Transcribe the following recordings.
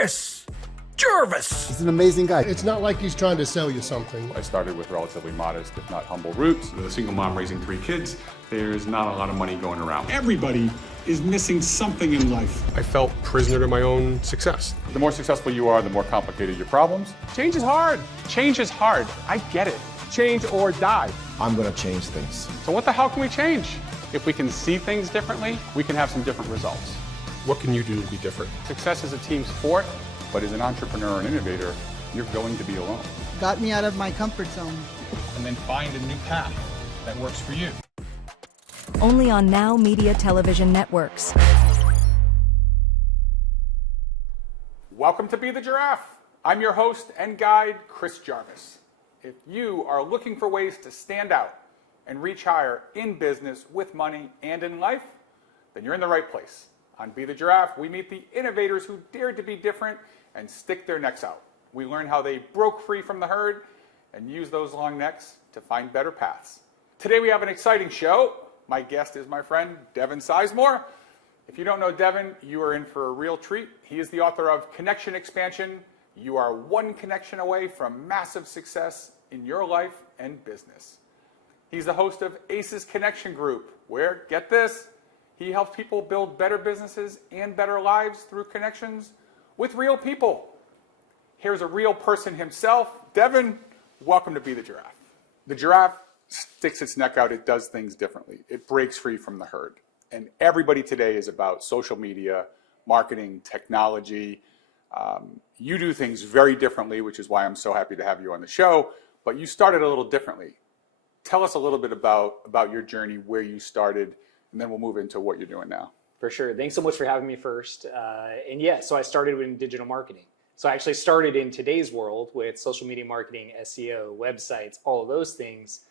Chris Jarvis. He's an amazing guy. It's not like he's trying to sell you something. I started with relatively modest, if not humble roots. With a single mom raising 3 kids, there's not a lot of money going around. Everybody is missing something in life. I felt prisoner to my own success. The more successful you are, the more complicated your problems. Change is hard. Change is hard. I get it. Change or die. I'm gonna change things. So what the hell can we change? If we can see things differently, we can have some different results. What can you do to be different? Success is a team sport. But as an entrepreneur and innovator, you're going to be alone. Got me out of my comfort zone. And then find a new path that works for you. Only on Now Media Television Networks. Welcome to Be the Giraffe. I'm your host and guide, Chris Jarvis. If you are looking for ways to stand out and reach higher in business, with money, and in life, then you're in the right place. On Be the Giraffe, we meet the innovators who dared to be different and stick their necks out. We learn how they broke free from the herd and use those long necks to find better paths. Today we have an exciting show. My guest is my friend, Devin Sizemore. If you don't know Devin, you are in for a real treat. He is the author of Connection Expansion. You are one connection away from massive success in your life and business. He's the host of Aces Connection Group, where, get this, he helps people build better businesses and better lives through connections with real people. Here's a real person himself. Devin, welcome to Be the Giraffe. The giraffe sticks its neck out. It does things differently. It breaks free from the herd. And everybody today is about social media, marketing, technology. You do things very differently, which is why I'm so happy to have you on the show. But you started a little differently. Tell us a little bit about your journey, where you started, and then we'll move into what you're doing now. For sure. Thanks so much for having me first. So I started in digital marketing. So I actually started in today's world with social media marketing, SEO, websites, all of those things.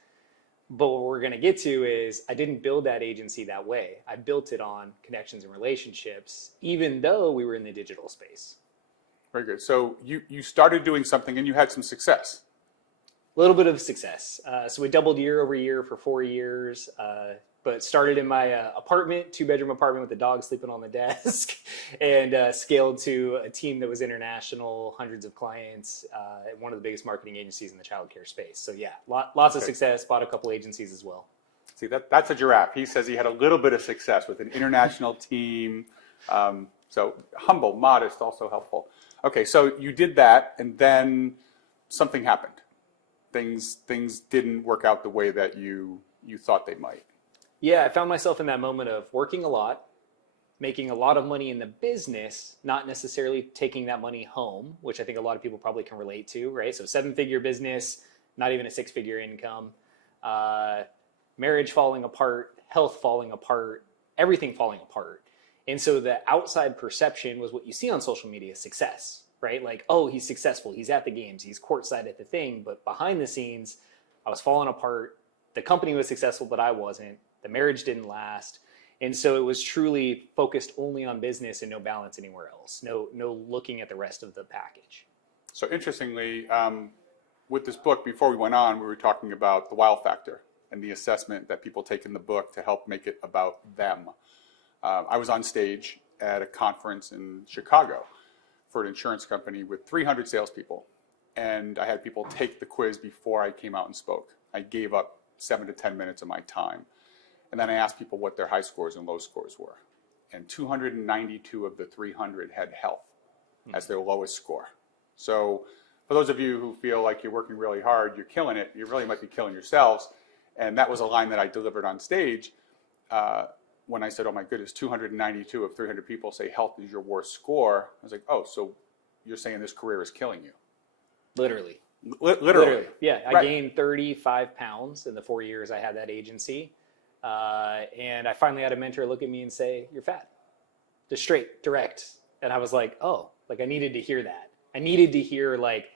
But what we're going to get to is I didn't build that agency that way. I built it on connections and relationships, even though we were in the digital space. Very good. So you started doing something and you had some success. A little bit of success. So we doubled year over year for 4 years. But started in my apartment, 2-bedroom apartment with a dog sleeping on the desk, and scaled to a team that was international, hundreds of clients, one of the biggest marketing agencies in the childcare space. So yeah, lots of success, bought a couple agencies as well. See, that's a giraffe. He says he had a little bit of success with an international team. So humble, modest, also helpful. Okay, so you did that, and then something happened. Things didn't work out the way that you thought they might. Yeah, I found myself in that moment of working a lot, making a lot of money in the business, not necessarily taking that money home, which I think a lot of people probably can relate to, right? So 7-figure business, not even a 6-figure income, marriage falling apart, health falling apart, everything falling apart. And so the outside perception was what you see on social media, success, right? Like, oh, he's successful, he's at the games, he's courtside at the thing, but behind the scenes, I was falling apart. The company was successful, but I wasn't. The marriage didn't last. And so it was truly focused only on business and no balance anywhere else. No looking at the rest of the package. So interestingly, with this book, before we went on, we were talking about the wow factor and the assessment that people take in the book to help make it about them. I was on stage at a conference in Chicago for an insurance company with 300 salespeople. And I had people take the quiz before I came out and spoke. I gave up 7 to 10 minutes of my time. And then I asked people what their high scores and low scores were. And 292 of the 300 had health as their lowest score. So for those of you who feel like you're working really hard, you're killing it, you really might be killing yourselves. And that was a line that I delivered on stage when I said, oh my goodness, 292 of 300 people say health is your worst score. I was like, oh, so you're saying this career is killing you? Literally. Literally. Yeah, I gained 35 pounds in the 4 years I had that agency. And I finally had a mentor look at me and say, you're fat. Just straight, direct. And I was like, oh, like I needed to hear that. I needed to hear like,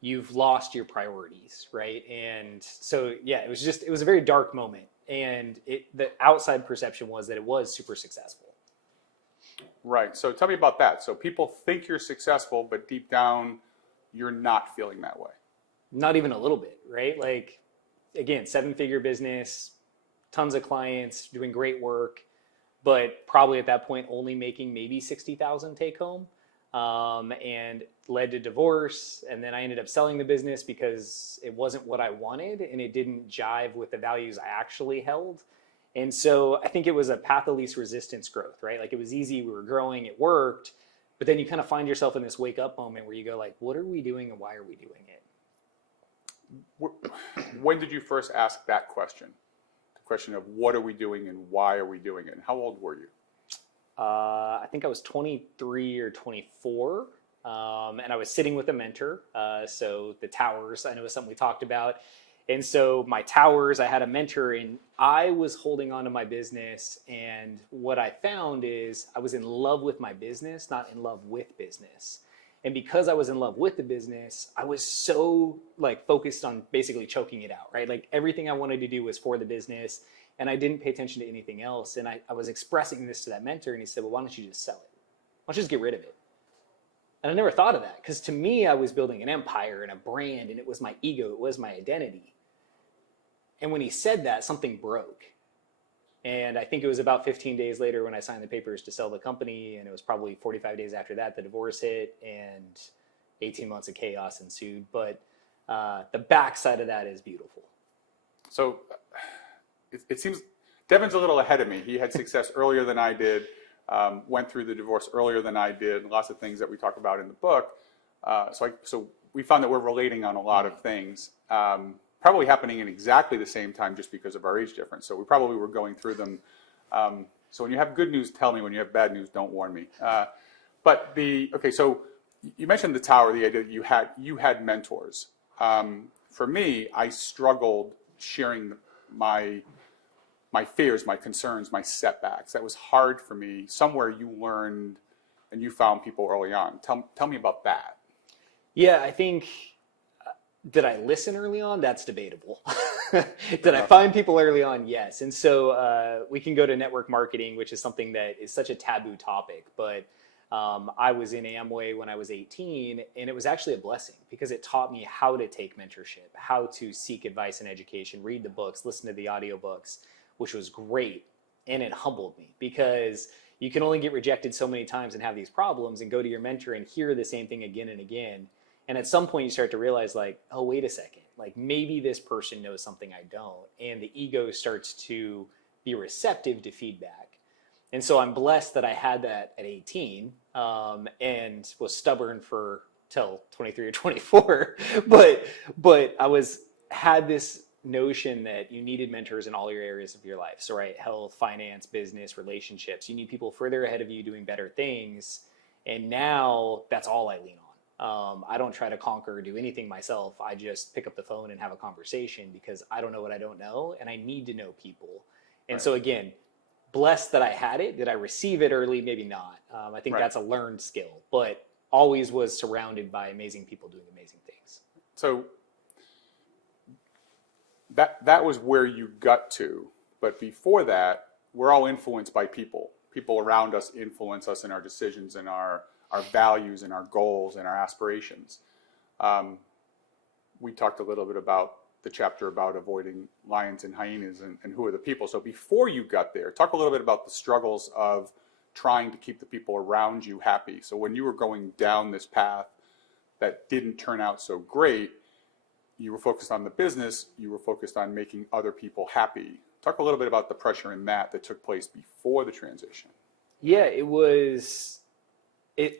you've lost your priorities, right? And so, yeah, it was a very dark moment. And the outside perception was that it was super successful. Right. So tell me about that. So people think you're successful, but deep down, you're not feeling that way. Not even a little bit, right? Like, again, 7-figure business, tons of clients, doing great work, but probably at that point only making maybe 60,000 take home. and led to divorce. And then I ended up selling the business because it wasn't what I wanted and it didn't jive with the values I actually held. And so I think it was a path of least resistance growth, right? Like it was easy, we were growing, it worked, but then you kind of find yourself in this wake up moment where you go like, what are we doing and why are we doing it? When did you first ask that question? The question of what are we doing and why are we doing it? And how old were you? I think I was 23 or 24, and I was sitting with a mentor. So the towers, I know is something we talked about. And so my towers, I had a mentor and I was holding on to my business. And what I found is I was in love with my business, not in love with business. And because I was in love with the business, I was so like focused on basically choking it out, right? Like everything I wanted to do was for the business and I didn't pay attention to anything else. And I was expressing this to that mentor and he said, well, why don't you just sell it? Why don't you just get rid of it? And I never thought of that because to me, I was building an empire and a brand and it was my ego, it was my identity. And when he said that, something broke. And I think it was about 15 days later when I signed the papers to sell the company, and it was probably 45 days after that the divorce hit, and 18 months of chaos ensued. But the backside of that is beautiful. So it seems Devin's a little ahead of me. He had success earlier than I did, went through the divorce earlier than I did, lots of things that we talk about in the book. So we found that we're relating on a lot of things. Probably happening in exactly the same time just because of our age difference. So we probably were going through them. So when you have good news, tell me. When you have bad news, don't warn me. Okay, so you mentioned the tower, the idea that you had mentors. For me, I struggled sharing my fears, my concerns, my setbacks. That was hard for me. Somewhere you learned and you found people early on. Tell me about that. Yeah, I think... Did I listen early on? That's debatable. Did I find people early on? Yes. And so we can go to network marketing, which is something that is such a taboo topic. But I was in Amway when I was 18, and it was actually a blessing because it taught me how to take mentorship, how to seek advice and education, read the books, listen to the audiobooks, which was great. And it humbled me because you can only get rejected so many times and have these problems and go to your mentor and hear the same thing again and again. And at some point you start to realize like, oh, wait a second, like maybe this person knows something I don't. And the ego starts to be receptive to feedback. And so I'm blessed that I had that at 18 and was stubborn for till 23 or 24. But I had this notion that you needed mentors in all your areas of your life. So right, health, finance, business, relationships. You need people further ahead of you doing better things. And now that's all I lean on. I don't try to conquer or do anything myself. I just pick up the phone and have a conversation because I don't know what I don't know and I need to know people. And right. So again, blessed that I had it. Did I receive it early? Maybe not. I think that's a learned skill, but always was surrounded by amazing people doing amazing things. So that was where you got to. But before that, we're all influenced by people. People around us influence us in our decisions and our values and our goals and our aspirations. We talked a little bit about the chapter about avoiding lions and hyenas and who are the people. So before you got there, talk a little bit about the struggles of trying to keep the people around you happy. So when you were going down this path that didn't turn out so great, you were focused on the business, you were focused on making other people happy. Talk a little bit about the pressure in that took place before the transition. Yeah, it was...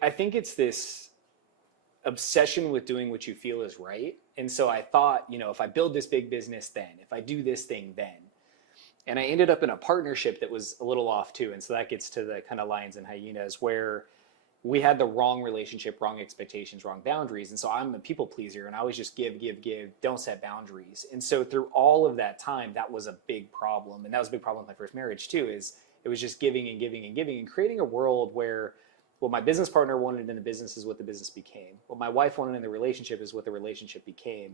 I think it's this obsession with doing what you feel is right. And so I thought, if I build this big business, then if I do this thing, then. And I ended up in a partnership that was a little off too. And so that gets to the kind of lions and hyenas where we had the wrong relationship, wrong expectations, wrong boundaries. And so I'm a people pleaser and I always just give, don't set boundaries. And so through all of that time, that was a big problem. And that was a big problem with my first marriage too, is it was just giving and giving and giving and creating a world where what my business partner wanted in the business is what the business became. What my wife wanted in the relationship is what the relationship became.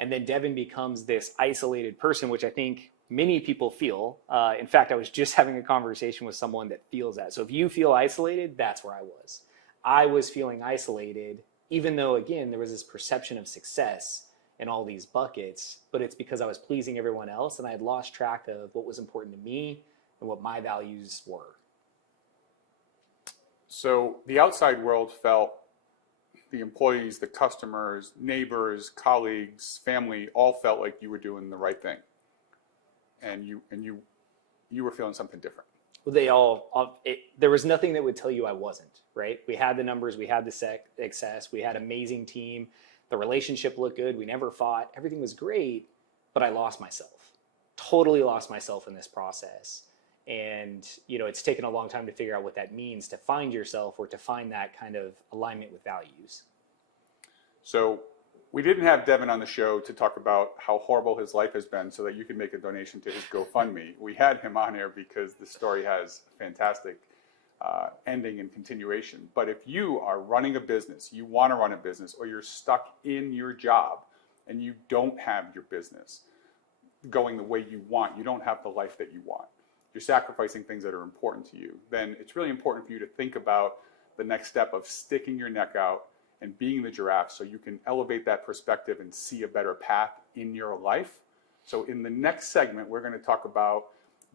And then Devin becomes this isolated person, which I think many people feel. In fact, I was just having a conversation with someone that feels that. So if you feel isolated, that's where I was. I was feeling isolated, even though, again, there was this perception of success in all these buckets, but it's because I was pleasing everyone else and I had lost track of what was important to me and what my values were. So the outside world felt, the employees, the customers, neighbors, colleagues, family, all felt like you were doing the right thing. And you were feeling something different. Well, there was nothing that would tell you I wasn't, right? We had the numbers, we had the success, we had an amazing team, the relationship looked good, we never fought, everything was great, but I lost myself, totally lost myself in this process. And, it's taken a long time to figure out what that means to find yourself or to find that kind of alignment with values. So we didn't have Devin on the show to talk about how horrible his life has been so that you could make a donation to his GoFundMe. We had him on here because the story has a fantastic ending and continuation. But if you are running a business, you want to run a business, or you're stuck in your job and you don't have your business going the way you want, you don't have the life that you want, you're sacrificing things that are important to you, then it's really important for you to think about the next step of sticking your neck out and being the giraffe so you can elevate that perspective and see a better path in your life. So in the next segment, we're going to talk about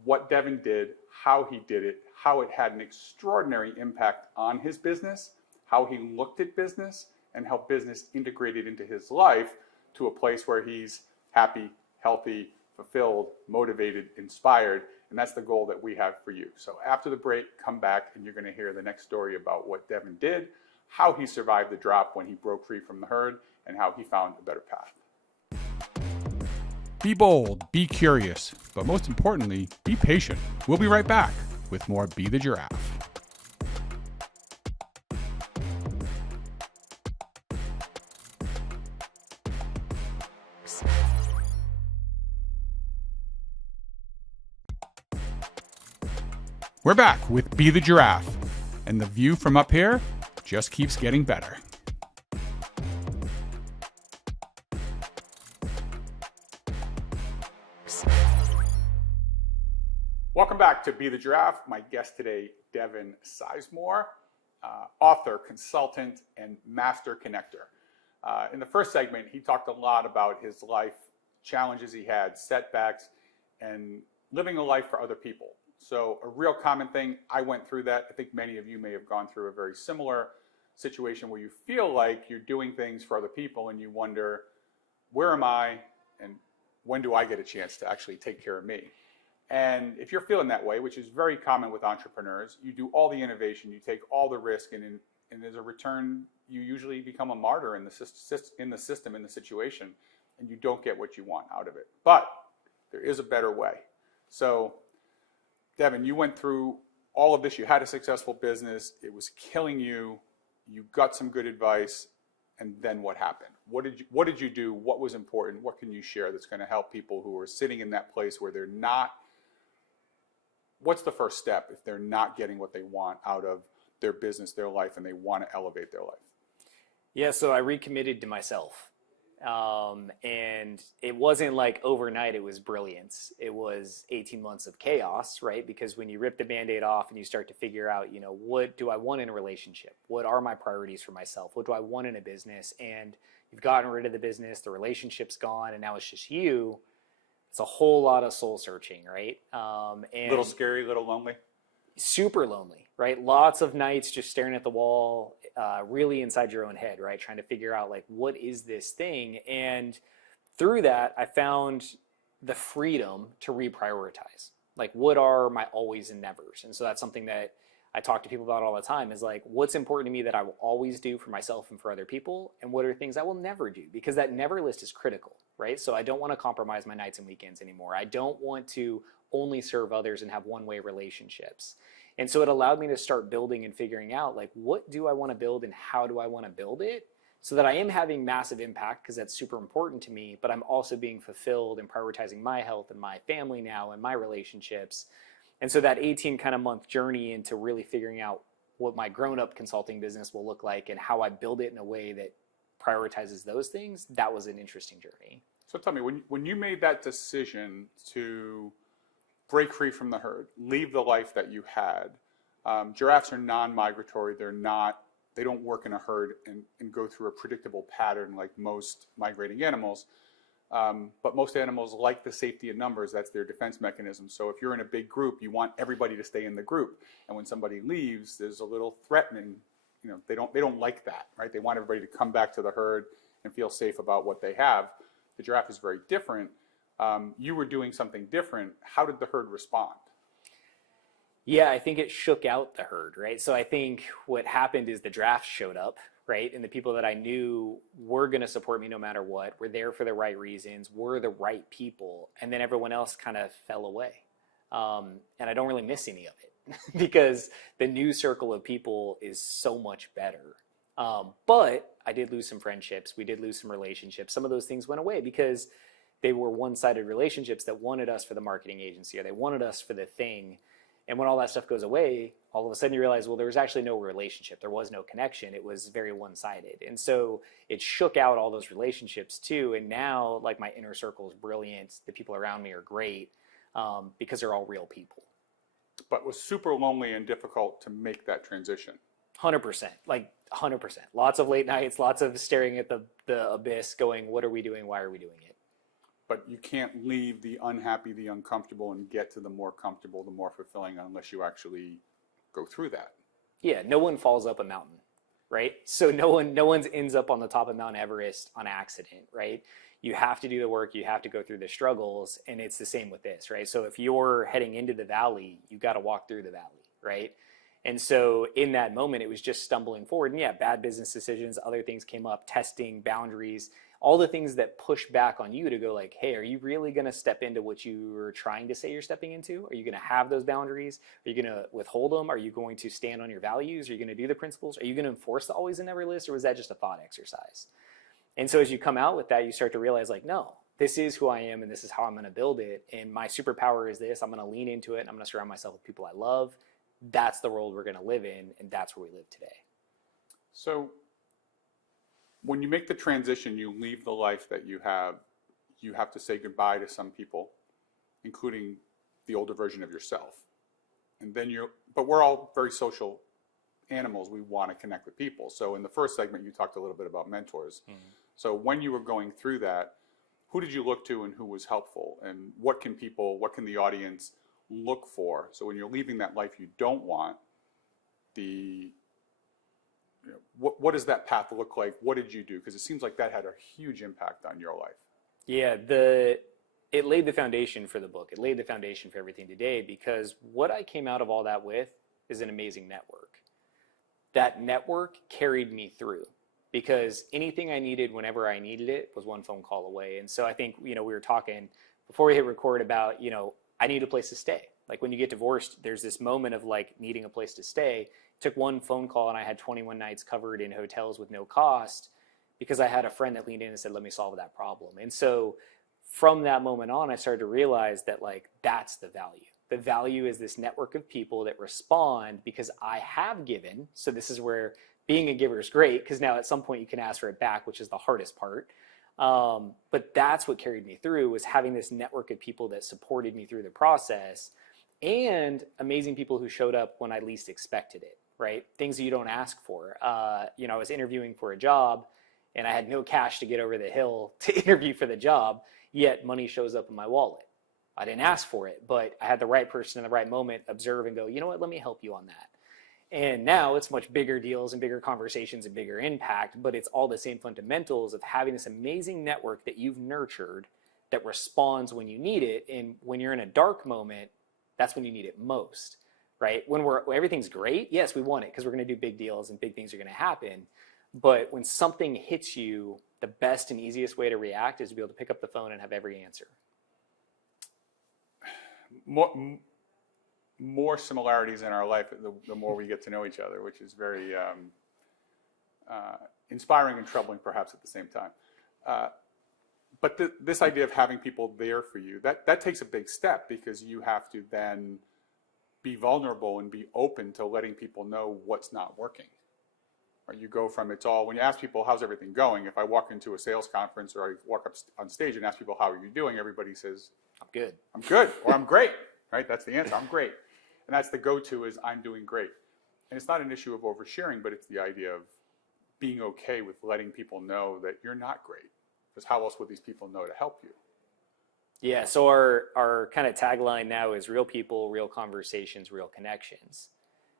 what Devin did, how he did it, how it had an extraordinary impact on his business, how he looked at business, and how business integrated into his life to a place where he's happy, healthy, fulfilled, motivated, inspired. And that's the goal that we have for you. So after the break, come back and you're going to hear the next story about what Devin did, how he survived the drop when he broke free from the herd, and how he found a better path. Be bold, be curious, but most importantly, be patient. We'll be right back with more Be the Giraffe. We're back with Be the Giraffe, and the view from up here just keeps getting better. Welcome back to Be the Giraffe. My guest today, Devin Sizemore, author, consultant, and master connector. In the first segment, he talked a lot about his life, challenges he had, setbacks, and living a life for other people. So a real common thing, I went through that. I think many of you may have gone through a very similar situation where you feel like you're doing things for other people and you wonder, where am I and when do I get a chance to actually take care of me? And if you're feeling that way, which is very common with entrepreneurs, you do all the innovation, you take all the risk, and as a return, you usually become a martyr in the system, in the situation, and you don't get what you want out of it. But there is a better way. So Devin, you went through all of this. You had a successful business. It was killing you. You got some good advice. And then what happened? What did you do? What was important? What can you share that's going to help people who are sitting in that place where they're not? What's the first step if they're not getting what they want out of their business, their life, and they want to elevate their life? Yeah, so I recommitted to myself. And it wasn't like overnight it was brilliance. It was 18 months of chaos, right? Because when you rip the Band-Aid off and you start to figure out, what do I want in a relationship? What are my priorities for myself? What do I want in a business? And you've gotten rid of the business, the relationship's gone, and now it's just you. It's a whole lot of soul searching, right? And Little scary, little lonely. Super lonely, right? Lots of nights just staring at the wall, really inside your own head, right? Trying to figure out like, what is this thing? And through that, I found the freedom to reprioritize. Like, what are my always and nevers? And so that's something that I talk to people about all the time is like, what's important to me that I will always do for myself and for other people? And what are things I will never do? Because that never list is critical, right? So I don't want to compromise my nights and weekends anymore. I don't want to only serve others and have one-way relationships. And so it allowed me to start building and figuring out like, what do I want to build and how do I want to build it so that I am having massive impact because that's super important to me, but I'm also being fulfilled and prioritizing my health and my family now and my relationships. And so that 18 kind of month journey into really figuring out what my grown-up consulting business will look like and how I build it in a way that prioritizes those things, that was an interesting journey. So tell me, when you made that decision to break free from the herd, leave the life that you had, giraffes are non-migratory. They don't work in a herd and go through a predictable pattern like most migrating animals. But most animals like the safety in numbers. That's their defense mechanism. So if you're in a big group, you want everybody to stay in the group. And when somebody leaves, there's a little threatening. They don't like that, right? They want everybody to come back to the herd and feel safe about what they have. The giraffe is very different. You were doing something different. How did the herd respond? Yeah, I think it shook out the herd, right? So I think what happened is the draft showed up, right? And the people that I knew were going to support me no matter what, were there for the right reasons, were the right people. And then everyone else kind of fell away. And I don't really miss any of it because the new circle of people is so much better. But I did lose some friendships. We did lose some relationships. Some of those things went away because they were one-sided relationships that wanted us for the marketing agency or they wanted us for the thing. And when all that stuff goes away, all of a sudden you realize, well, there was actually no relationship. There was no connection. It was very one-sided. And so it shook out all those relationships too. And now, like, my inner circle is brilliant. The people around me are great because they're all real people. But it was super lonely and difficult to make that transition. 100%, like 100%. Lots of late nights, lots of staring at the abyss going, what are we doing? Why are we doing it? But you can't leave the unhappy, the uncomfortable, and get to the more comfortable, the more fulfilling, unless you actually go through that. Yeah, no one falls up a mountain, right? So no one ends up on the top of Mount Everest on accident, right? You have to do the work, you have to go through the struggles, and it's the same with this, right? So if you're heading into the valley, you got to walk through the valley, right? And so in that moment, it was just stumbling forward. And yeah, bad business decisions, other things came up, testing, boundaries, all the things that push back on you to go like, hey, are you really going to step into what you were trying to say you're stepping into? Are you going to have those boundaries? Are you going to withhold them? Are you going to stand on your values? Are you going to do the principles? Are you going to enforce the always and never list? Or was that just a thought exercise? And so as you come out with that, you start to realize like, no, this is who I am and this is how I'm going to build it. And my superpower is this. I'm going to lean into it. And I'm going to surround myself with people I love. That's the world we're going to live in. And that's where we live today. So when you make the transition, you leave the life that you have to say goodbye to some people, including the older version of yourself. And then but we're all very social animals. We want to connect with people. So in the first segment, you talked a little bit about mentors. Mm-hmm. So when you were going through that, who did you look to and who was helpful? And what can the audience look for? So when you're leaving that life you don't want, what does that path look like? What did you do? Because it seems like that had a huge impact on your life. Yeah, it laid the foundation for the book. It laid the foundation for everything today because what I came out of all that with is an amazing network. That network carried me through because anything I needed whenever I needed it was one phone call away. And so I think, we were talking before we hit record about, I need a place to stay. Like when you get divorced, there's this moment of like needing a place to stay. It took one phone call and I had 21 nights covered in hotels with no cost because I had a friend that leaned in and said, let me solve that problem. And so from that moment on, I started to realize that like, that's the value. The value is this network of people that respond because I have given. So this is where being a giver is great because now at some point you can ask for it back, which is the hardest part. But that's what carried me through was having this network of people that supported me through the process and amazing people who showed up when I least expected it, right? Things that you don't ask for. I was interviewing for a job and I had no cash to get over the hill to interview for the job, yet money shows up in my wallet. I didn't ask for it, but I had the right person in the right moment observe and go, you know what, let me help you on that. And now it's much bigger deals and bigger conversations and bigger impact, but it's all the same fundamentals of having this amazing network that you've nurtured that responds when you need it. And when you're in a dark moment, that's when you need it most, right? When everything's great, yes, we want it because we're going to do big deals and big things are going to happen. But when something hits you, the best and easiest way to react is to be able to pick up the phone and have every answer. More similarities in our life the more we get to know each other, which is very inspiring and troubling perhaps at the same time. But this idea of having people there for you, that takes a big step because you have to then be vulnerable and be open to letting people know what's not working. Or you go from when you ask people, how's everything going? If I walk into a sales conference or I walk up on stage and ask people, how are you doing? Everybody says, I'm good, or I'm great, right? That's the answer, I'm great. And that's the go-to is I'm doing great. And it's not an issue of oversharing, but it's the idea of being okay with letting people know that you're not great Because how else would these people know to help you? Yeah, so our kind of tagline now is real people, real conversations, real connections.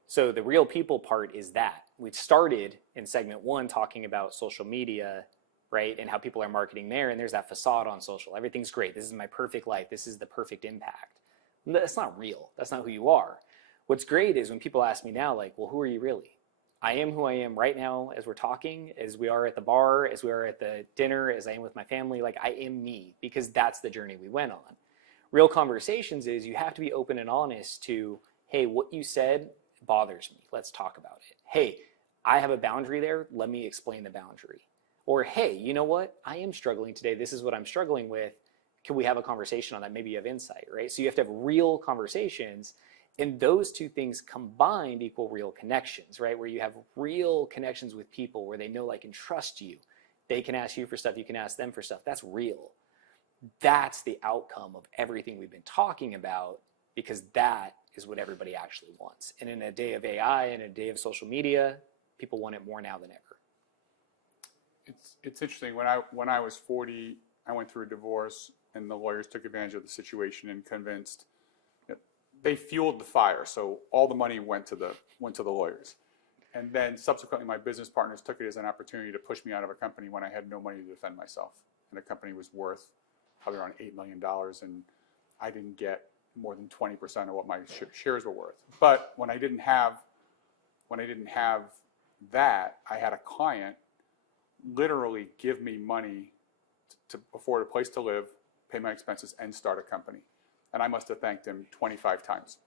So the real people part is that. We started in segment 1 talking about social media, right? And how people are marketing there. And there's that facade on social. Everything's great. This is my perfect life. This is the perfect impact. That's not real. That's not who you are. What's great is when people ask me now, like, well, who are you really? I am who I am right now as we're talking, as we are at the bar, as we are at the dinner, as I am with my family. Like, I am me, because that's the journey we went on. Real conversations is you have to be open and honest to, hey, what you said bothers me. Let's talk about it. Hey, I have a boundary there. Let me explain the boundary. Or, hey, you know what? I am struggling today. This is what I'm struggling with. Can we have a conversation on that? Maybe you have insight, right? So you have to have real conversations. And those two things combined equal real connections, right? Where you have real connections with people where they know, like, and trust you. They can ask you for stuff. You can ask them for stuff. That's real. That's the outcome of everything we've been talking about, because that is what everybody actually wants. And in a day of AI and a day of social media, people want it more now than ever. It's interesting. When I was 40, I went through a divorce, and the lawyers took advantage of the situation and convinced. They fueled the fire, so all the money went to the lawyers. And then subsequently, my business partners took it as an opportunity to push me out of a company when I had no money to defend myself. And the company was worth probably around $8 million, and I didn't get more than 20% of what my shares were worth. But when I didn't have that, I had a client literally give me money to afford a place to live, pay my expenses, and start a company. And I must have thanked him 25 times.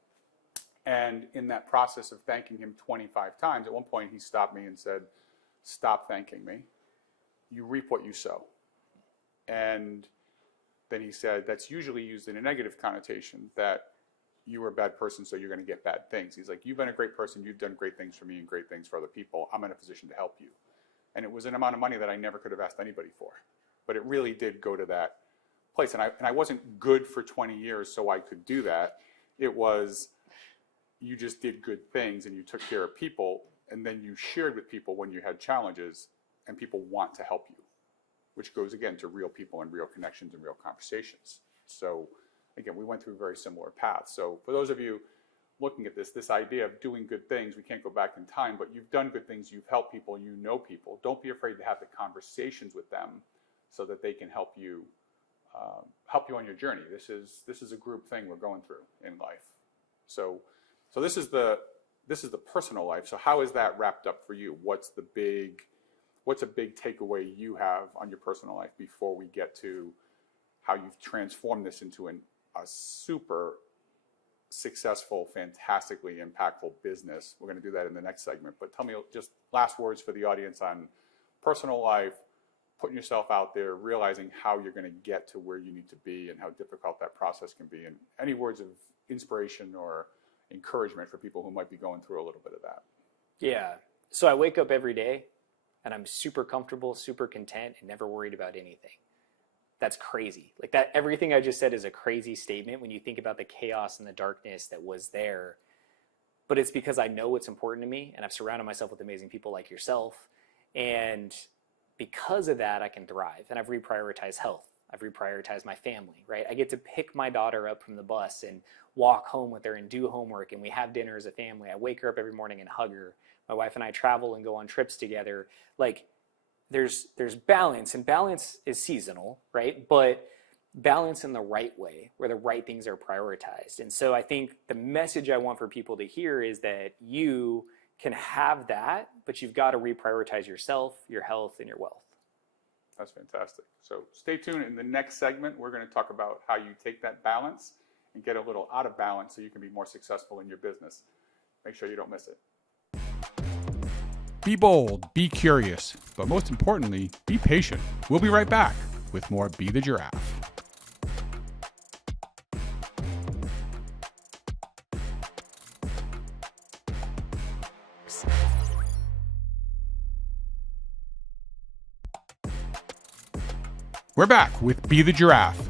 And in that process of thanking him 25 times, at one point he stopped me and said, "Stop thanking me. You reap what you sow." And then he said, that's usually used in a negative connotation, that you were a bad person, so you're going to get bad things. He's like, you've been a great person. You've done great things for me and great things for other people. I'm in a position to help you. And it was an amount of money that I never could have asked anybody for. But it really did go to that place. And I wasn't good for 20 years so I could do that. It was, you just did good things and you took care of people, and then you shared with people when you had challenges, and people want to help you, which goes again to real people and real connections and real conversations. So again, we went through very similar paths. So for those of you looking at this idea of doing good things, we can't go back in time, but you've done good things, you've helped people, you know people. Don't be afraid to have the conversations with them so that they can help you on your journey. This is a group thing we're going through in life. So this is the personal life. So how is that wrapped up for you? What's a big takeaway you have on your personal life before we get to how you've transformed this into a super successful, fantastically impactful business? We're going to do that in the next segment. But tell me just last words for the audience on personal life, putting yourself out there, realizing how you're going to get to where you need to be and how difficult that process can be, and any words of inspiration or encouragement for people who might be going through a little bit of that. Yeah. So I wake up every day and I'm super comfortable, super content, and never worried about anything. That's crazy. Like, that, everything I just said is a crazy statement when you think about the chaos and the darkness that was there. But it's because I know what's important to me, and I've surrounded myself with amazing people like yourself. And because of that, I can thrive. And I've reprioritized health. I've reprioritized my family, right? I get to pick my daughter up from the bus and walk home with her and do homework, and we have dinner as a family. I wake her up every morning and hug her. My wife and I travel and go on trips together. Like, there's balance, and balance is seasonal, right? But balance in the right way, where the right things are prioritized. And so I think the message I want for people to hear is that you can have that, but you've got to reprioritize yourself, your health, and your wealth. That's fantastic. So stay tuned. In the next segment, we're going to talk about how you take that balance and get a little out of balance so you can be more successful in your business. Make sure you don't miss it. Be bold, be curious, but most importantly, be patient. We'll be right back with more Be the Giraffe. We're back with Be the Giraffe,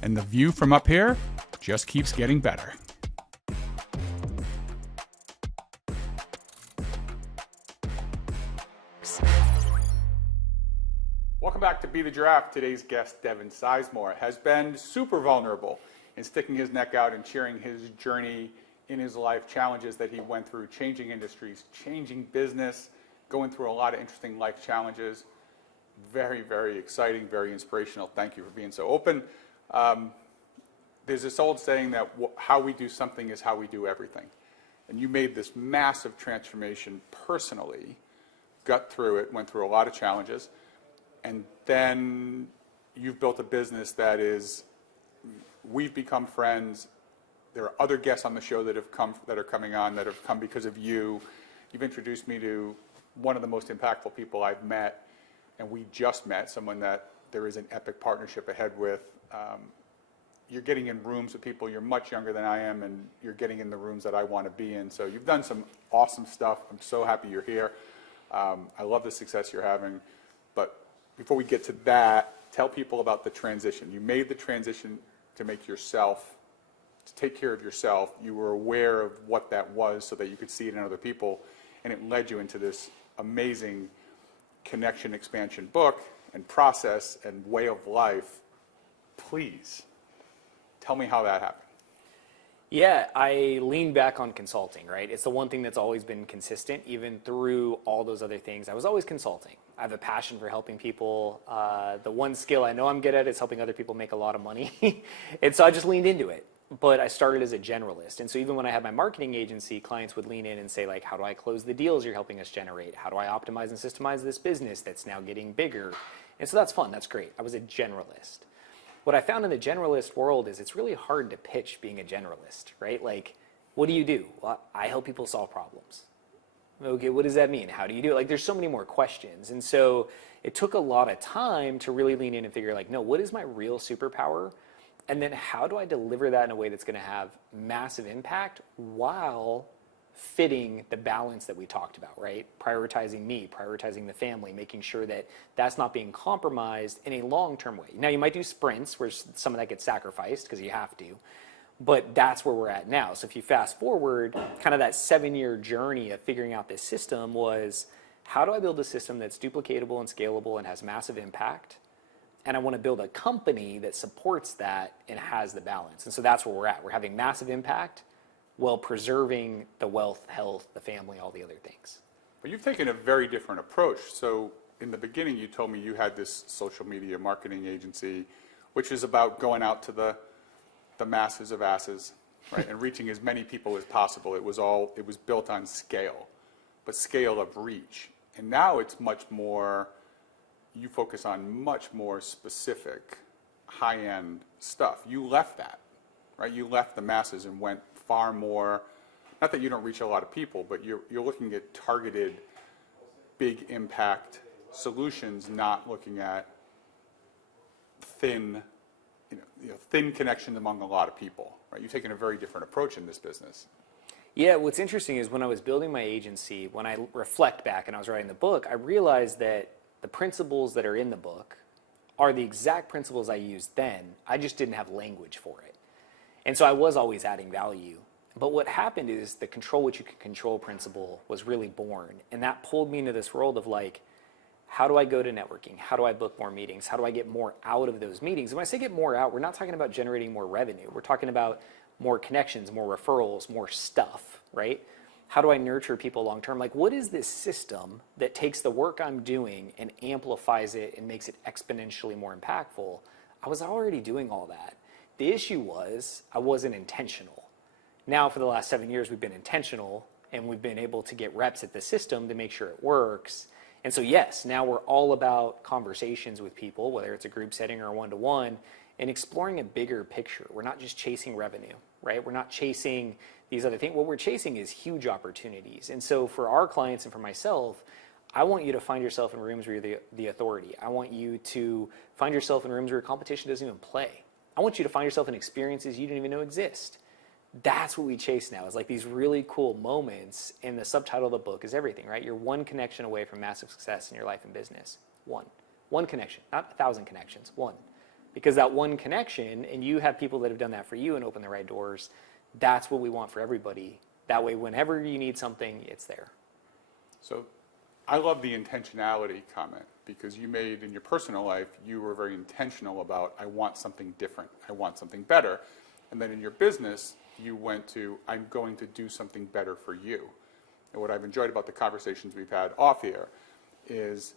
and the view from up here just keeps getting better. Welcome back to Be the Giraffe. Today's guest, Devin Sizemore, has been super vulnerable in sticking his neck out and sharing his journey in his life, challenges that he went through, changing industries, changing business, going through a lot of interesting life challenges. Very, very exciting, very inspirational. Thank you for being so open. There's this old saying that how we do something is how we do everything. And you made this massive transformation personally, got through it, went through a lot of challenges, and then you've built a business that is, we've become friends. There are other guests on the show that are coming on that have come because of you. You've introduced me to one of the most impactful people I've met, and we just met, someone that there is an epic partnership ahead with. You're getting in rooms with people, you're much younger than I am, and you're getting in the rooms that I want to be in. So you've done some awesome stuff. I'm so happy you're here. I love the success you're having. But before we get to that, tell people about the transition. You made the transition to take care of yourself. You were aware of what that was so that you could see it in other people, and it led you into this amazing connection expansion book and process and way of life. Please tell me how that happened. Yeah, I lean back on consulting, right? It's the one thing that's always been consistent, even through all those other things. I was always consulting. I have a passion for helping people. The one skill I know I'm good at is helping other people make a lot of money. And so I just leaned into it. But I started as a generalist. And so even when I had my marketing agency, clients would lean in and say, like, how do I close the deals you're helping us generate? How do I optimize and systemize this business that's now getting bigger? And so that's fun. That's great. I was a generalist. What I found in the generalist world is it's really hard to pitch being a generalist, right? Like, what do? Well, I help people solve problems. Okay, what does that mean? How do you do it? Like, there's so many more questions. And so it took a lot of time to really lean in and figure, like, no, what is my real superpower? And then how do I deliver that in a way that's going to have massive impact while fitting the balance that we talked about, right? Prioritizing me, prioritizing the family, making sure that that's not being compromised in a long-term way. Now, you might do sprints where some of that gets sacrificed because you have to, but that's where we're at now. So if you fast forward, kind of that 7-year journey of figuring out this system was, how do I build a system that's duplicatable and scalable and has massive impact? And I want to build a company that supports that and has the balance. And so that's where we're at. We're having massive impact while preserving the wealth, health, the family, all the other things. But you've taken a very different approach. So in the beginning, you told me you had this social media marketing agency, which is about going out to the masses of asses, right, and reaching as many people as possible. It was built on scale, but scale of reach. And now it's much more, you focus on much more specific, high-end stuff. You left that, right? You left the masses and went far more, not that you don't reach a lot of people, but you're looking at targeted, big impact solutions, not looking at thin connections among a lot of people, right? You've taken a very different approach in this business. Yeah, what's interesting is when I was building my agency, when I reflect back and I was writing the book, I realized that the principles that are in the book are the exact principles I used then. I just didn't have language for it. And so I was always adding value. But what happened is the control what you can control principle was really born. And that pulled me into this world of like, how do I go to networking? How do I book more meetings? How do I get more out of those meetings? And when I say get more out, we're not talking about generating more revenue. We're talking about more connections, more referrals, more stuff, right? How do I nurture people long term? Like, what is this system that takes the work I'm doing and amplifies it and makes it exponentially more impactful? I was already doing all that. The issue was I wasn't intentional. Now, for the last 7 years, we've been intentional and we've been able to get reps at the system to make sure it works. And so, yes, now we're all about conversations with people, whether it's a group setting or a one-to-one, and exploring a bigger picture. We're not just chasing revenue, right? We're not chasing these other things. What we're chasing is huge opportunities. And so for our clients and for myself, I want you to find yourself in rooms where you're the authority. I want you to find yourself in rooms where competition doesn't even play. I want you to find yourself in experiences you didn't even know exist. That's what we chase now, is like these really cool moments. And the subtitle of the book is everything, right? You're one connection away from massive success in your life and business. One connection, not 1,000 connections, one. Because that one connection, and you have people that have done that for you and opened the right doors, that's what we want for everybody. That way, whenever you need something, it's there. So I love the intentionality comment, because you made, in your personal life, you were very intentional about, I want something different, I want something better. And then in your business, you went to, I'm going to do something better for you. And what I've enjoyed about the conversations we've had off here is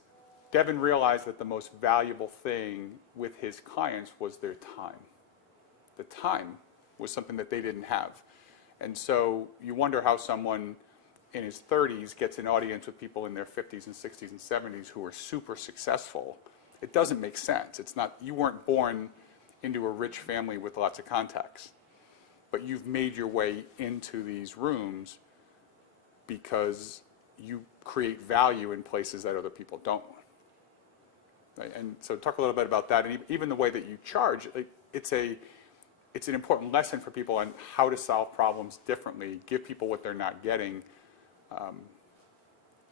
Devin realized that the most valuable thing with his clients was their time. The time was something that they didn't have. And so you wonder how someone in his 30s gets an audience with people in their 50s and 60s and 70s who are super successful. It doesn't make sense. It's not, you weren't born into a rich family with lots of contacts, but you've made your way into these rooms because you create value in places that other people don't. Right? And so talk a little bit about that, and even the way that you charge, like, it's an important lesson for people on how to solve problems differently, give people what they're not getting. I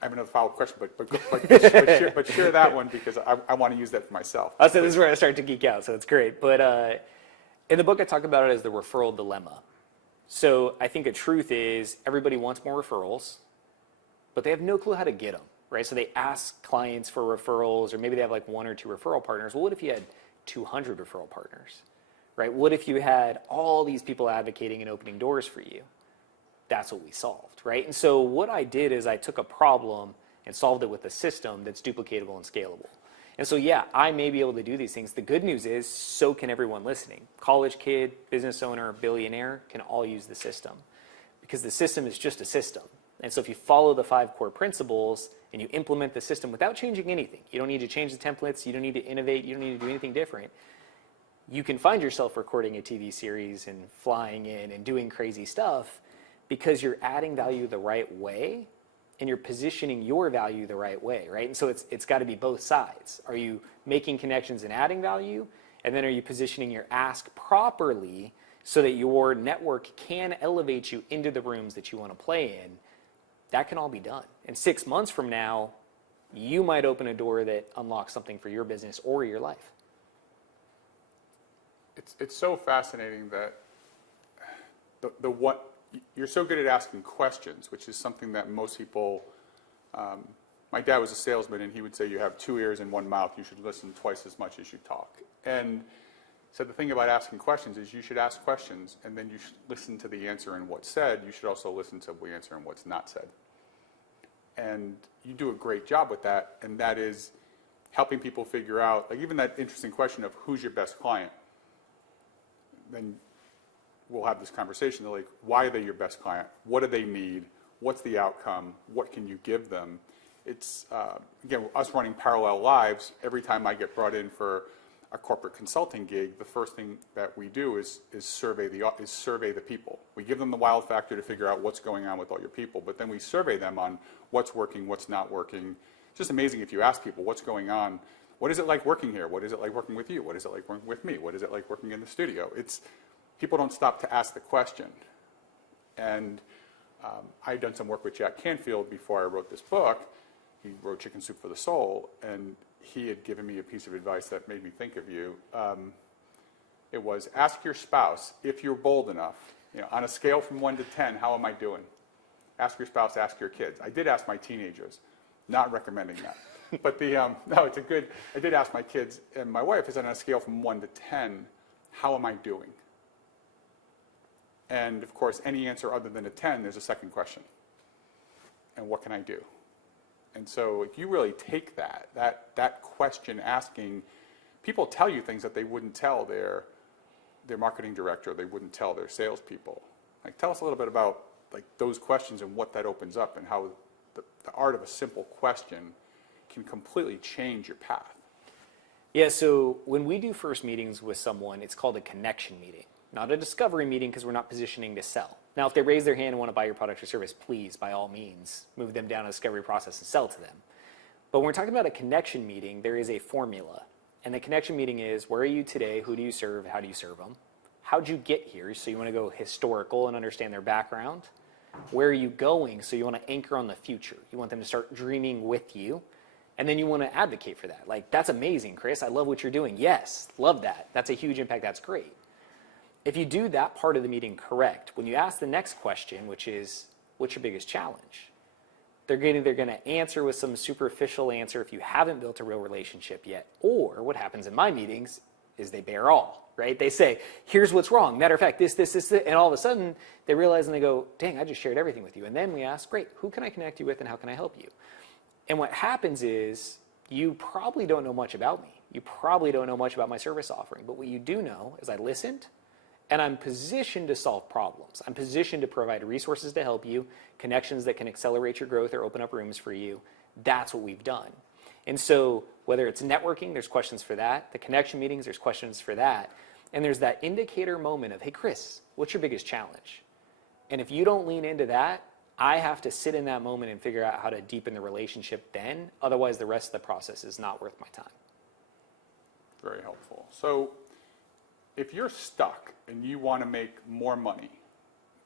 have another follow-up question, but share that one, because I want to use that for myself. I'll say this is where I start to geek out, so it's great. But in the book, I talk about it as the referral dilemma. So I think the truth is everybody wants more referrals, but they have no clue how to get them, right? So they ask clients for referrals, or maybe they have like 1 or 2 referral partners. Well, what if you had 200 referral partners, right? What if you had all these people advocating and opening doors for you? That's what we solved, right? And so what I did is I took a problem and solved it with a system that's duplicatable and scalable. And so, yeah, I may be able to do these things. The good news is, so can everyone listening. College kid, business owner, billionaire can all use the system, because the system is just a system. And so if you follow the 5 core principles and you implement the system without changing anything, you don't need to change the templates, you don't need to innovate, you don't need to do anything different, you can find yourself recording a TV series and flying in and doing crazy stuff, because you're adding value the right way and you're positioning your value the right way, right? And so it's got to be both sides. Are you making connections and adding value? And then are you positioning your ask properly so that your network can elevate you into the rooms that you want to play in? That can all be done. And 6 months from now, you might open a door that unlocks something for your business or your life. It's so fascinating that what you're so good at asking questions, which is something that most people, my dad was a salesman, and he would say you have 2 ears and 1 mouth, you should listen twice as much as you talk. And so the thing about asking questions is you should ask questions, and then you should listen to the answer and what's said. You should also listen to the answer and what's not said. And you do a great job with that, and that is helping people figure out, like even that interesting question of who's your best client. Then we'll have this conversation. They're like, why are they your best client? What do they need? What's the outcome? What can you give them? It's, again, us running parallel lives. Every time I get brought in for a corporate consulting gig, the first thing that we do is survey the people. We give them the wild factor to figure out what's going on with all your people, but then we survey them on what's working, what's not working. It's just amazing if you ask people what's going on. What is it like working here? What is it like working with you? What is it like working with me? What is it like working in the studio? People don't stop to ask the question. And I had done some work with Jack Canfield before I wrote this book. He wrote Chicken Soup for the Soul, and he had given me a piece of advice that made me think of you. It was, ask your spouse if you're bold enough. On a scale from 1 to 10, how am I doing? Ask your spouse, ask your kids. I did ask my teenagers, not recommending that. But no, it's a good, I did ask my kids and my wife, is on a scale from 1 to 10, how am I doing? And of course, any answer other than a 10, there's a second question. And what can I do? And so if you really take that question asking, people tell you things that they wouldn't tell their marketing director, they wouldn't tell their salespeople. Like, tell us a little bit about like those questions and what that opens up, and how the art of a simple question can completely change your path. Yeah, so when we do first meetings with someone, it's called a connection meeting, not a discovery meeting, because we're not positioning to sell. Now, if they raise their hand and want to buy your product or service, please, by all means, move them down a discovery process and sell to them. But when we're talking about a connection meeting, there is a formula. And the connection meeting is, where are you today? Who do you serve? How do you serve them? How'd you get here? So you want to go historical and understand their background. Where are you going? So you want to anchor on the future. You want them to start dreaming with you. And then you want to advocate for that. Like, that's amazing, Chris. I love what you're doing. Yes, love that. That's a huge impact. That's great. If you do that part of the meeting correct, when you ask the next question, which is, what's your biggest challenge? they're either going to answer with some superficial answer if you haven't built a real relationship yet, or what happens in my meetings is they bear all, right? They say, here's what's wrong. Matter of fact, this, and all of a sudden they realize and they go, dang, I just shared everything with you. And then we ask, great, who can I connect you with and how can I help you? And what happens is you probably don't know much about me. You probably don't know much about my service offering, but what you do know is I listened and I'm positioned to solve problems. I'm positioned to provide resources to help you, connections that can accelerate your growth or open up rooms for you. That's what we've done. And so whether it's networking, there's questions for that. The connection meetings, there's questions for that. And there's that indicator moment of, hey, Chris, what's your biggest challenge? And if you don't lean into that, I have to sit in that moment and figure out how to deepen the relationship then. Otherwise, the rest of the process is not worth my time. Very helpful. So if you're stuck and you want to make more money,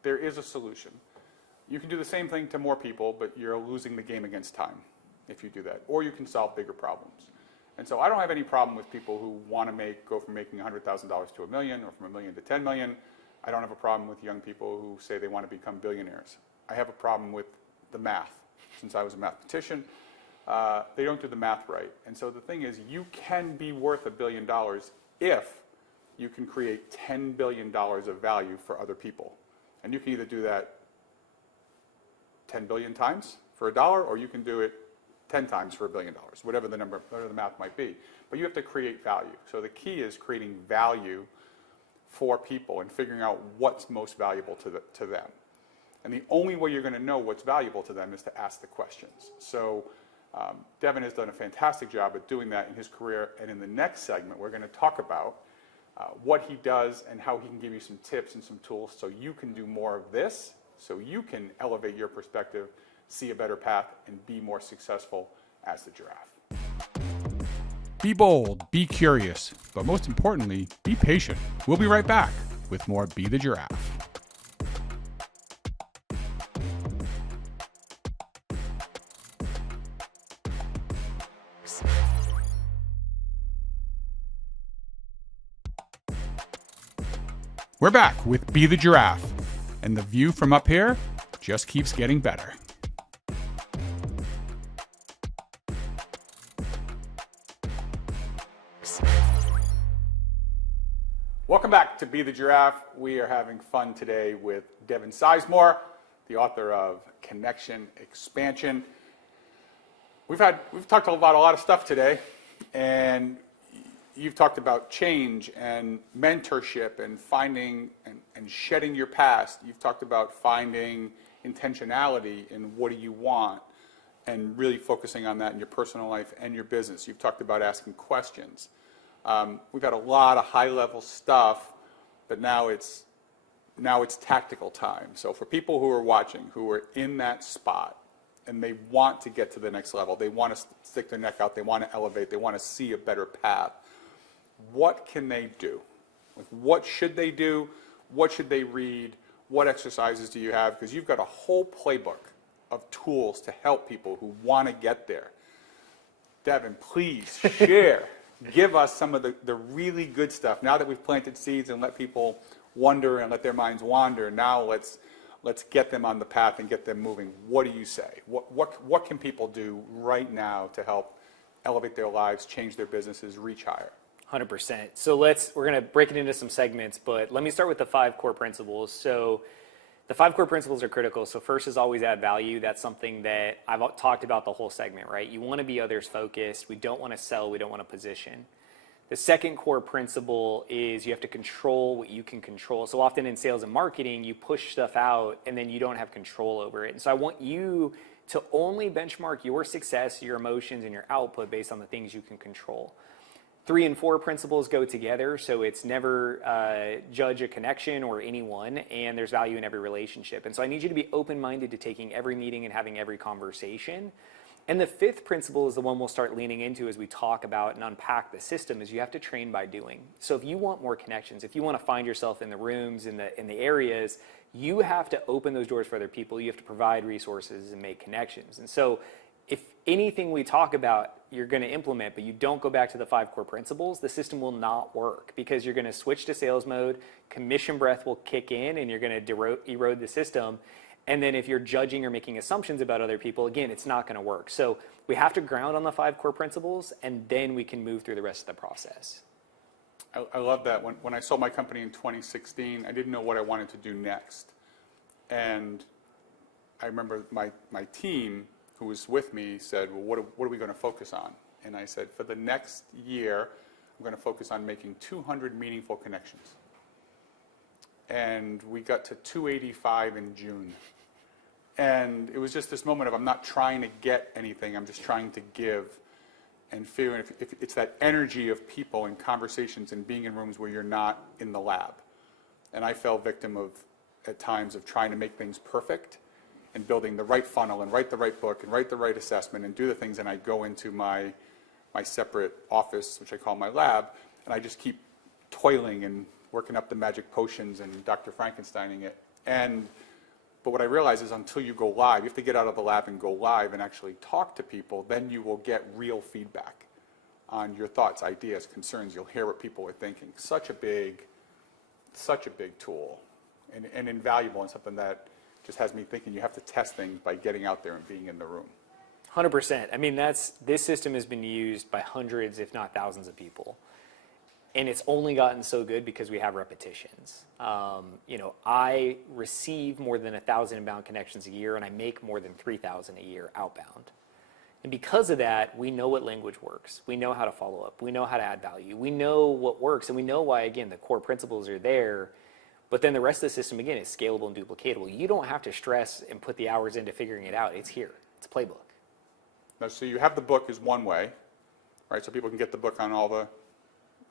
there is a solution. You can do the same thing to more people, but you're losing the game against time if you do that. Or you can solve bigger problems. And so I don't have any problem with people who want to go from making $100,000 to $1 million or from $1 million to $10 million. I don't have a problem with young people who say they want to become billionaires. I have a problem with the math. Since I was a mathematician, they don't do the math right. And so the thing is, you can be worth $1 billion if you can create $10 billion of value for other people. And you can either do that 10 billion times for $1, or you can do it 10 times for $1 billion, whatever the math might be. But you have to create value. So the key is creating value for people and figuring out what's most valuable to them. And the only way you're going to know what's valuable to them is to ask the questions. So Devin has done a fantastic job at doing that in his career. And in the next segment, we're going to talk about what he does and how he can give you some tips and some tools so you can do more of this, so you can elevate your perspective, see a better path, and be more successful as the Giraffe. Be bold, be curious, but most importantly, be patient. We'll be right back with more Be the Giraffe. We're back with Be the Giraffe, and the view from up here just keeps getting better. Welcome back to Be the Giraffe. We are having fun today with Devin Sizemore, the author of Connection Expansion. We've talked about a lot of stuff today, and you've talked about change and mentorship and finding and shedding your past. You've talked about finding intentionality in what do you want and really focusing on that in your personal life and your business. You've talked about asking questions. We've got a lot of high-level stuff, but now it's tactical time. So for people who are watching, who are in that spot, and they want to get to the next level, they want to stick their neck out, they want to elevate, they want to see a better path, what can they do? Like, what should they do? What should they read? What exercises do you have? Because you've got a whole playbook of tools to help people who want to get there. Devin, please share. Give us some of the really good stuff. Now that we've planted seeds and let people wonder and let their minds wander, now let's get them on the path and get them moving. What do you say? What can people do right now to help elevate their lives, change their businesses, reach higher? 100%. So we're going to break it into some segments, but let me start with the 5 core principles. So the 5 core principles are critical. So first is always add value. That's something that I've talked about the whole segment, right? You want to be others focused. We don't want to sell. We don't want to position. The second core principle is you have to control what you can control. So often in sales and marketing, you push stuff out and then you don't have control over it. And so I want you to only benchmark your success, your emotions, and your output based on the things you can control. 3 and 4 principles go together, so it's never judge a connection or anyone, and there's value in every relationship. And so I need you to be open-minded to taking every meeting and having every conversation. And the 5th principle is the one we'll start leaning into as we talk about and unpack the system, is you have to train by doing. So if you want more connections, if you want to find yourself in the rooms, in the areas, you have to open those doors for other people. You have to provide resources and make connections. And so if anything we talk about you're going to implement, but you don't go back to the 5 core principles, the system will not work, because you're going to switch to sales mode, commission breath will kick in, and you're going to erode the system. And then if you're judging or making assumptions about other people, again, it's not going to work. So we have to ground on the 5 core principles, and then we can move through the rest of the process. I love that. When I sold my company in 2016, I didn't know what I wanted to do next. And I remember my team who was with me said, well, what are we going to focus on? And I said, for the next year, I'm going to focus on making 200 meaningful connections. And we got to 285 in June. And it was just this moment of, I'm not trying to get anything, I'm just trying to give. And figuring if it's that energy of people and conversations and being in rooms where you're not in the lab. And I fell victim of, at times, of trying to make things perfect and building the right funnel and write the right book and write the right assessment and do the things. And I go into my separate office, which I call my lab, and I just keep toiling and working up the magic potions and Dr. Frankensteining it. But what I realize is until you go live, you have to get out of the lab and go live and actually talk to people, then you will get real feedback on your thoughts, ideas, concerns. You'll hear what people are thinking. Such a big tool and invaluable, and something that just has me thinking you have to test things by getting out there and being in the room. 100%. I mean, this system has been used by hundreds, if not thousands of people. And it's only gotten so good because we have repetitions. I receive more than 1,000 inbound connections a year, and I make more than 3,000 a year outbound. And because of that, we know what language works. We know how to follow up. We know how to add value. We know what works, and we know why, again, the core principles are there. But then the rest of the system, again, is scalable and duplicatable. You don't have to stress and put the hours into figuring it out. It's here. It's a playbook. Now, so you have the book is one way, right? So people can get the book on all the,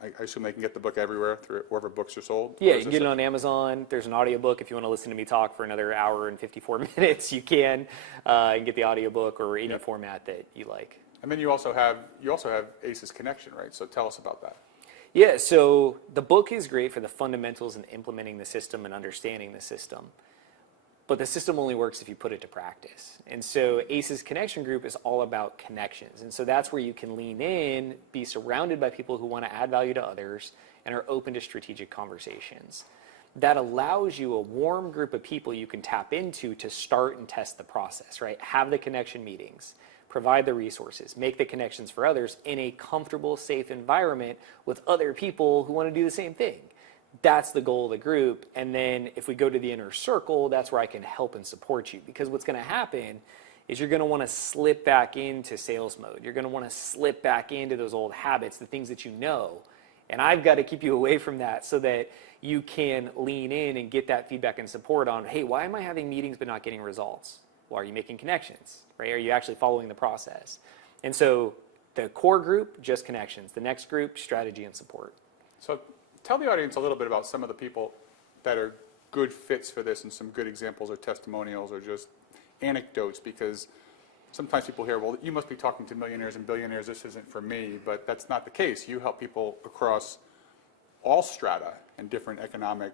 I assume they can get the book everywhere, through wherever books are sold? Yeah, you can get it on Amazon. There's an audiobook. If you want to listen to me talk for another hour and 54 minutes, you can. And get the audiobook or any format that you like. And then you also have ACES Connection, right? So tell us about that. Yeah, so the book is great for the fundamentals and implementing the system and understanding the system. But the system only works if you put it to practice. And so ACES Connection Group is all about connections. And so that's where you can lean in, be surrounded by people who want to add value to others and are open to strategic conversations. That allows you a warm group of people you can tap into to start and test the process, right? Have the connection meetings, provide the resources, make the connections for others in a comfortable, safe environment with other people who want to do the same thing. That's the goal of the group. And then if we go to the inner circle, that's where I can help and support you. Because what's going to happen is you're going to want to slip back into sales mode. You're going to want to slip back into those old habits, the things that you know. And I've got to keep you away from that so that you can lean in and get that feedback and support on, hey, why am I having meetings but not getting results? Well, are you making connections, right? Are you actually following the process? And so the core group, just connections. The next group, strategy and support. So tell the audience a little bit about some of the people that are good fits for this and some good examples or testimonials or just anecdotes, because sometimes people hear, well, you must be talking to millionaires and billionaires, this isn't for me, but that's not the case. You help people across all strata and different economic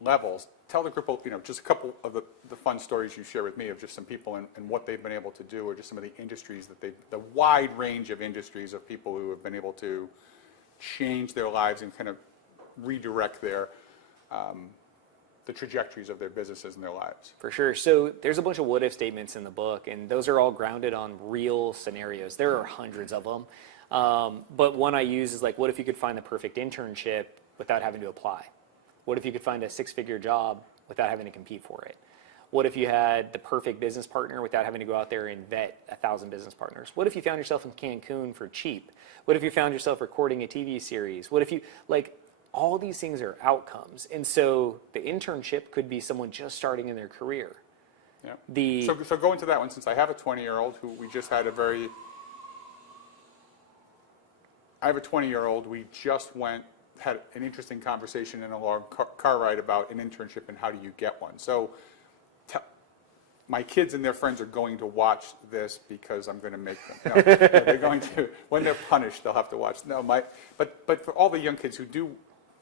levels. Tell the group, just a couple of the fun stories you share with me of just some people and what they've been able to do, or just some of the industries that the wide range of industries of people who have been able to change their lives and kind of redirect the trajectories of their businesses and their lives. For sure. So there's a bunch of what-if statements in the book, and those are all grounded on real scenarios. There are hundreds of them. But one I use is like, what if you could find the perfect internship without having to apply? What if you could find a 6-figure job without having to compete for it? What if you had the perfect business partner without having to go out there and vet 1,000 business partners? What if you found yourself in Cancun for cheap? What if you found yourself recording a TV series? What if you, all these things are outcomes. And so the internship could be someone just starting in their career. Yeah. So go into that one, since I have a 20-year-old who we just had I have a 20-year-old, we just had an interesting conversation in a long car ride about an internship and how do you get one. So my kids and their friends are going to watch this because I'm going to make them. No, they're going to, when they're punished, they'll have to watch. No, but for all the young kids who do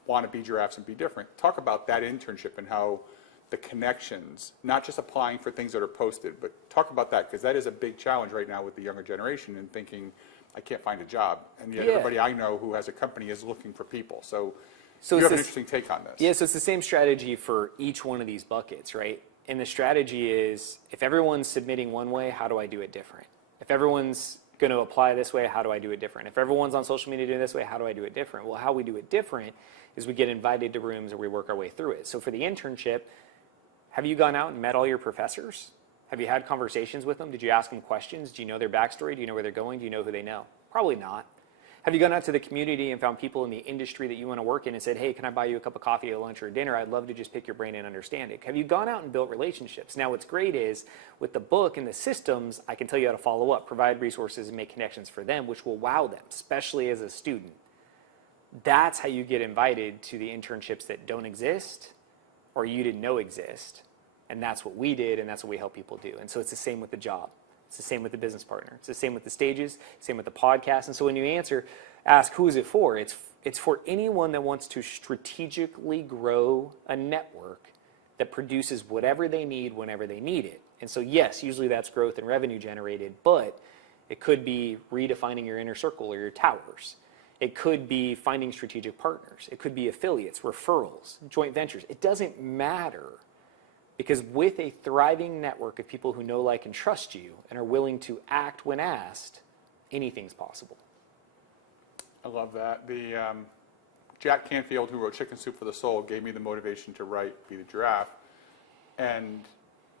want to be giraffes and be different, talk about that internship and how the connections, not just applying for things that are posted, but talk about that, because that is a big challenge right now with the younger generation and thinking, I can't find a job. And yet everybody I know who has a company is looking for people. So you have an interesting take on this. Yeah, so it's the same strategy for each one of these buckets, right? And the strategy is, if everyone's submitting one way, how do I do it different? If everyone's going to apply this way, how do I do it different? If everyone's on social media doing this way, how do I do it different? Well, how we do it different is we get invited to rooms or we work our way through it. So for the internship, have you gone out and met all your professors? Have you had conversations with them? Did you ask them questions? Do you know their backstory? Do you know where they're going? Do you know who they know? Probably not. Have you gone out to the community and found people in the industry that you want to work in and said, hey, can I buy you a cup of coffee, a lunch, or a dinner? I'd love to just pick your brain and understand it. Have you gone out and built relationships? Now, what's great is with the book and the systems, I can tell you how to follow up, provide resources, and make connections for them, which will wow them, especially as a student. That's how you get invited to the internships that don't exist or you didn't know exist. And that's what we did, and that's what we help people do. And so it's the same with the job. It's the same with the business partner. It's the same with the stages, same with the podcast. And so when you ask who is it for, it's for anyone that wants to strategically grow a network that produces whatever they need whenever they need it. And so yes, usually that's growth and revenue generated, but it could be redefining your inner circle or your towers. It could be finding strategic partners. It could be affiliates, referrals, joint ventures. It doesn't matter. Because with a thriving network of people who know, like, and trust you and are willing to act when asked, anything's possible. I love that. Jack Canfield, who wrote Chicken Soup for the Soul, gave me the motivation to write Be the Giraffe. And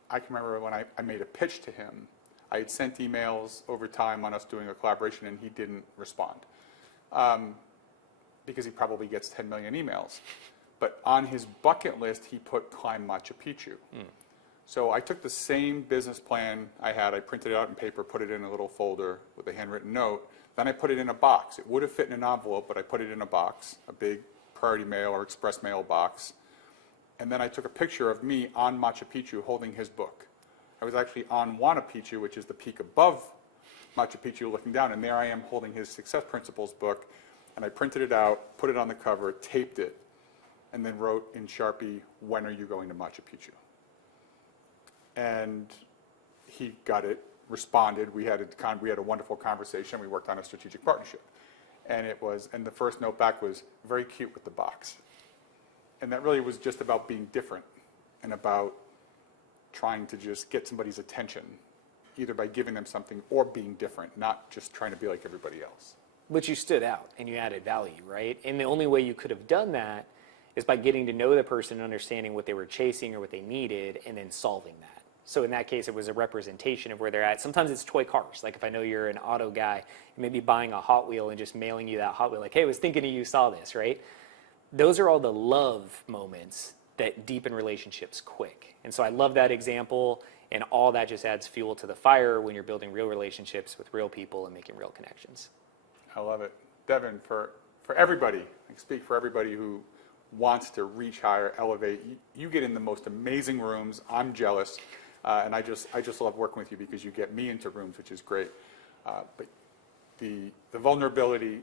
I can remember when I made a pitch to him, I had sent emails over time on us doing a collaboration, and he didn't respond because he probably gets 10 million emails. But on his bucket list, he put climb Machu Picchu. So I took the same business plan I had, I printed it out in paper, put it in a little folder with a handwritten note, then I put it in a box. It would have fit in an envelope, but I put it in a box, a big priority mail or express mail box. And then I took a picture of me on Machu Picchu holding his book. I was actually on Huayna Picchu, which is the peak above Machu Picchu, looking down, and there I am holding his Success Principles book, and I printed it out, put it on the cover, taped it, and then wrote in Sharpie, when are you going to Machu Picchu? And he got it, responded. We had a wonderful conversation. We worked on a strategic partnership. And the first note back was very cute with the box. And that really was just about being different and about trying to just get somebody's attention, either by giving them something or being different, not just trying to be like everybody else. But you stood out and you added value, right? And the only way you could have done that is by getting to know the person and understanding what they were chasing or what they needed and then solving that. So in that case, it was a representation of where they're at. Sometimes it's toy cars. Like if I know you're an auto guy, maybe buying a Hot Wheel and just mailing you that Hot Wheel, like, hey, I was thinking of you, saw this, right? Those are all the love moments that deepen relationships quick. And so I love that example, and all that just adds fuel to the fire when you're building real relationships with real people and making real connections. I love it. Devin, for everybody, I speak for everybody who wants to reach higher, elevate. You get in the most amazing rooms. I'm jealous, and I just love working with you because you get me into rooms, which is great. But the vulnerability,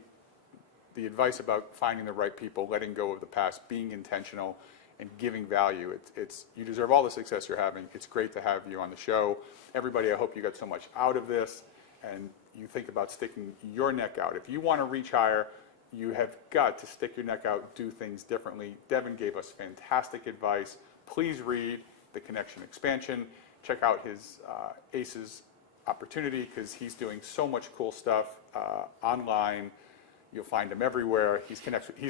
the advice about finding the right people, letting go of the past, being intentional, and giving value. You deserve all the success you're having. It's great to have you on the show. Everybody, I hope you got so much out of this, and you think about sticking your neck out. If you want to reach higher, you have got to stick your neck out, do things differently. Devin gave us fantastic advice. Please read The Connection Expansion. Check out his ACES opportunity because he's doing so much cool stuff online. You'll find him everywhere. He's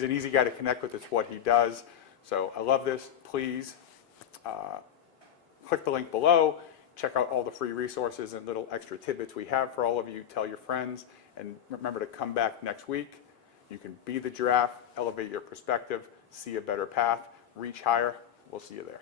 an easy guy to connect with. It's what he does. So I love this. Please click the link below. Check out all the free resources and little extra tidbits we have for all of you. Tell your friends. And remember to come back next week. You can be the giraffe, elevate your perspective, see a better path, reach higher. We'll see you there.